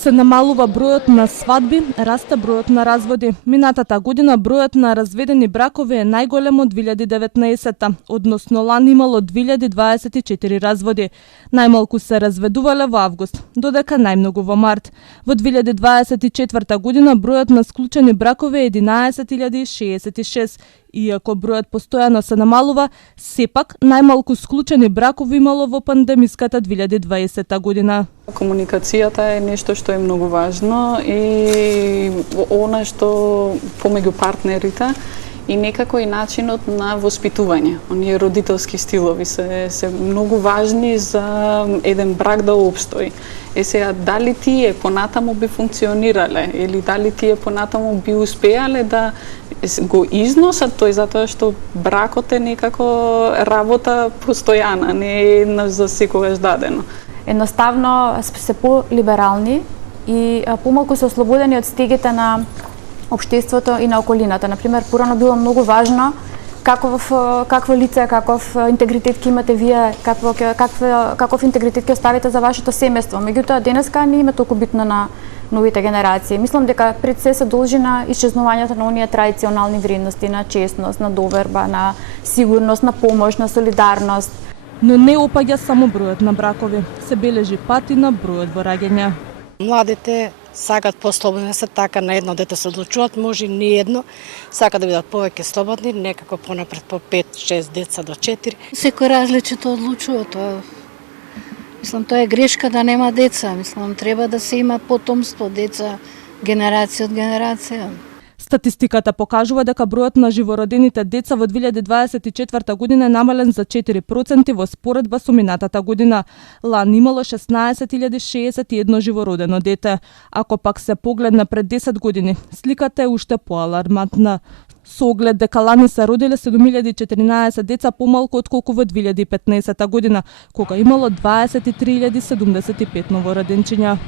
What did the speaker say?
Се намалува бројот на свадби, расте бројот на разводи. Минатата година бројот на разведени бракови е најголем од 2019-та, односно лани имало 2024 разводи. Најмалку се разведувале во август, додека најмногу во март. Во 2024 година бројот на склучени бракови е 11.066. Иако бројот постојано се намалува, сепак најмалку склучени бракови имало во пандемиската 2020 година. Комуникацијата е нешто што е многу важно и она што помеѓу партнерите и некако и начинот на воспитување. Оние родителски стилови се многу важни за еден брак да обстои. Сега, дали тие понатаму би функционирале или дали тие понатаму би успеале да го износат тој, затоа што бракот е некако работа постојана, не е за секогаш дадено. Едноставно се по-либерални и помалку се ослободени од стегите на општеството и на околината. Например, порано било многу важно какво лице, каков интегритет ќе имате вие, каков интегритет ќе оставите за вашето семејство. Меѓутоа, денеска не има толку битно на новите генерации. Мислам дека пред се должи на исчезнувањето на оние традиционални вредности, на честност, на доверба, на сигурност, на помош, на солидарност. Но не опаѓа само бројот на бракови, се бележи пат и на бројот во раѓања. Младите сакат послободно се, така на едно дете се одлучуваат, може и не едно, сакат да бидат повеќе слободни, некако понапред по 5-6 деца до 4. Секој различито одлучува тоа. Мислам, тоа е грешка да нема деца. Мислам, треба да се има потомство, деца, генерација од генерација. Статистиката покажува дека бројот на живородените деца во 2024 година е намален за 4% во споредба со минатата година. Лани имало 16.061 живородено дете. Ако пак се погледне пред 10 години, сликата е уште поалармантна. Со оглед дека лани се родиле 7.014 деца помалку отколку во 2015 година, кога имало 23.075 новороденчиња.